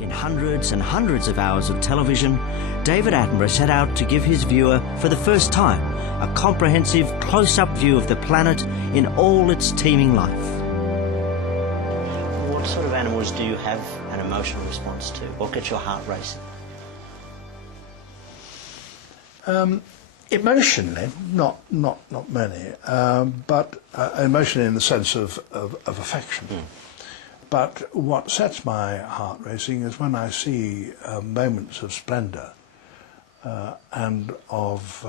In hundreds and hundreds of hours of television, David Attenborough set out to give his viewer, for the first time, a comprehensive, close-up view of the planet in all its teeming life. What sort of animals do you have an emotional response to? What gets your heart racing? Emotionally, not many, but emotionally in the sense of affection. But what sets my heart racing is when I see moments of splendour and of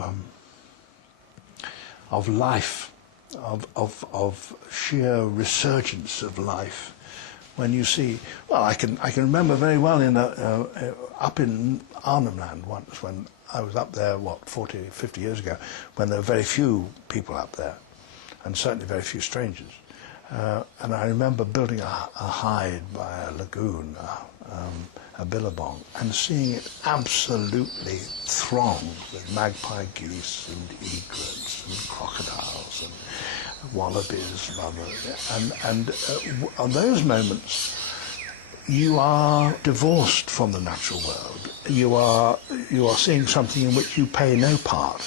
life, of sheer resurgence of life. When you see, well, I can remember very well up in Arnhem Land once when I was up there, 40, 50 years ago, when there were very few people up there, and certainly very few strangers. And I remember building a hide by a lagoon, a billabong, and seeing it absolutely thronged with magpie geese and egrets and crocodiles and wallabies, and on those moments, you are divorced from the natural world. You are seeing something in which you play no part.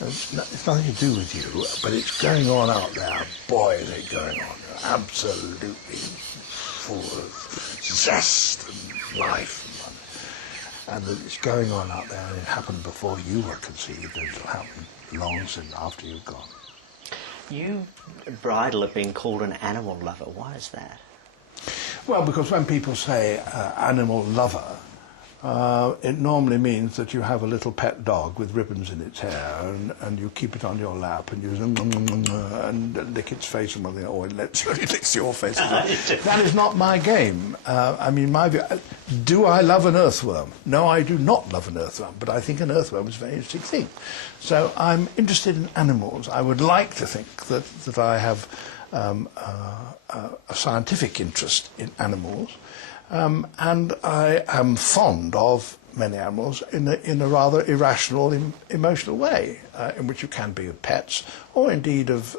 It's nothing to do with you, but it's going on out there. Boy, is it going on. Absolutely full of zest and life. And it's going on out there, and it happened before you were conceived, and it'll happen long since after you've gone. You bridle at being called an animal lover. Why is that? Well, because when people say animal lover, it normally means that you have a little pet dog with ribbons in its hair, and you keep it on your lap, and you and lick its face, and it licks your face. That is not my game. I mean, my view. Do I love an earthworm? No, I do not love an earthworm, but I think an earthworm is a very interesting thing. So I'm interested in animals. I would like to think that I have a scientific interest in animals. And I am fond of many animals in a rather irrational, emotional way, in which you can be of pets, or indeed of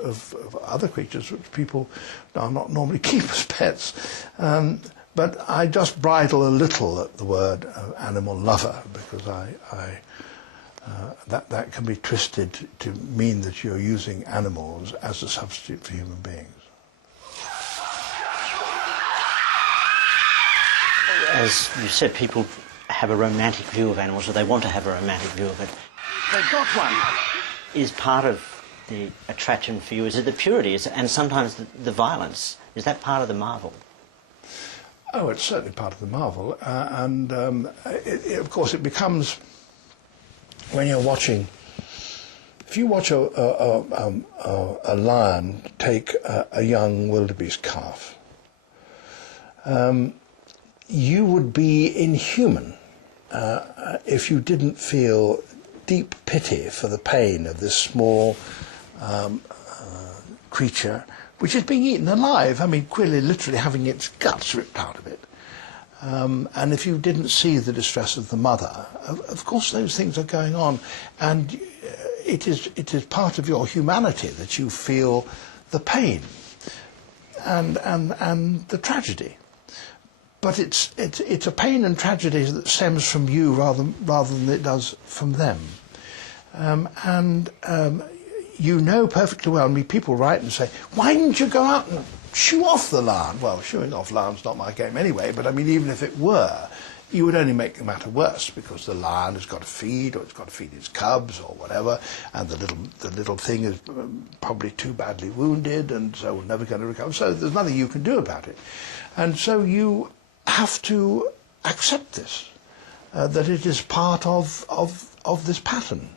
other creatures which people are not normally keep as pets. But I just bridle a little at the word animal lover, because that can be twisted to mean that you're using animals as a substitute for human beings. As you said, people have a romantic view of animals, or they want to have a romantic view of it. They've got one. Is part of the attraction for you, is it the purity, and sometimes the violence? Is that part of the marvel? Oh, it's certainly part of the marvel. Of course, it becomes, when you're watching, if you watch a lion take a young wildebeest calf, you would be inhuman if you didn't feel deep pity for the pain of this small creature, which is being eaten alive. I mean, quite literally having its guts ripped out of it. And if you didn't see the distress of the mother, of course those things are going on, and it is part of your humanity that you feel the pain and the tragedy. But it's a pain and tragedy that stems from you rather than it does from them. You know perfectly well, I mean, people write and say, why didn't you go out and shoo off the lion? Well, shooing off lions not my game anyway, but I mean, even if it were, you would only make the matter worse, because the lion has got to feed, or it's got to feed its cubs, or whatever, and the little thing is probably too badly wounded, and so we're never going to recover. So there's nothing you can do about it. And so you have to accept this, that it is part of this pattern.